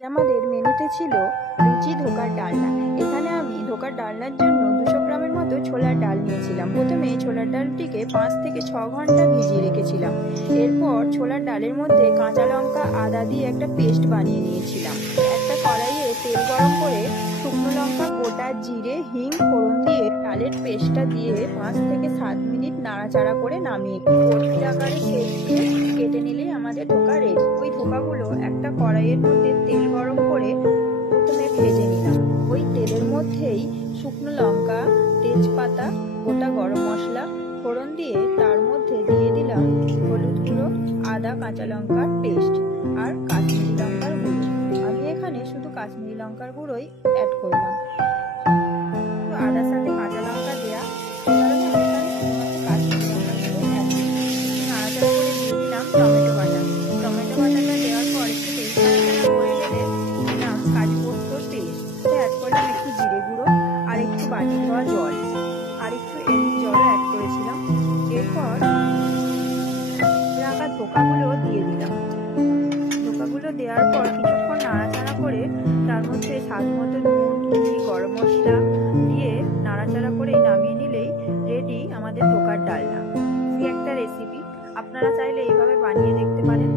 আমাদের মেনুতে ছিল লুচি ধোকার ডালনা। এখানে আমি ধোকার ডালনার জন্য 200 গ্রামের মতো ছোলার ডাল নিয়েছিলাম। প্রথমে ছোলার ডালটিকে 5 থেকে 6 ঘন্টা ভিজিয়ে রেখেছিলাম। এরপর ছোলার ডালের মধ্যে কাঁচা লঙ্কা আদা দিয়ে একটা পেস্ট বানিয়ে নিয়েছিলাম। একটা কড়াইয়ে তেল গরম করে শুকনো লঙ্কা, গোটা জিরে, হিং ফোড়ন দিয়ে ডালের পেস্টটা দিয়ে 5 থেকে 7 মিনিট নাড়াচাড়া করে নামিয়ে বড়ি আকারে শেপ দিয়ে কেটে নিলেই আমাদের ধোকা রেডি। ওই ধোকাগুলো একটা কড়াইয়ের মধ্যে তেল গরম করে প্রথমে ভেজে নিলাম। ওই তেলের মধ্যেই শুকনো লঙ্কা, তেজপাতা, গোটা গরম মশলা ফোড়ন দিয়ে তার মধ্যে দিয়ে দিলাম হলুদ গুঁড়ো, আদা কাঁচা লঙ্কার পেস্ট আর কাশ্মীরি লঙ্কার গুঁড়ো। আমি এখানে শুধু কাশ্মীরি লঙ্কার গুঁড়োই অ্যাড করলাম। আদার সাথে কাঁচা লঙ্কা দেওয়া নাড়াচাড়া করে দিয়ে দিলাম টমেটো বাটা। টমেটো বাটাটা দেওয়ার পর একটু তেল নাড়াচাড়া করে গেলে দিলাম কাজু পোস্তর পেস্ট, অ্যাড করলাম একটু জিরে গুঁড়ো আর একটু বাটি ধোয়া জল আর একটু এমনি জলও অ্যাড করেছিলাম। এরপর রাখা ধোকাগুলো দিয়ে দিলাম। ধোকাগুলো দেওয়ার পর কিছুক্ষণ নাড়াচাড়া করে তার মধ্যে স্বাদ মতো নুন, চিনি, গরম মশলা দিয়ে নাড়াচাড়া করে নামিয়ে নিলেই রেডি আমাদের ধোকার ডালনা। এই একটা রেসিপি, আপনারা চাইলে এইভাবে বানিয়ে দেখতে পারেন।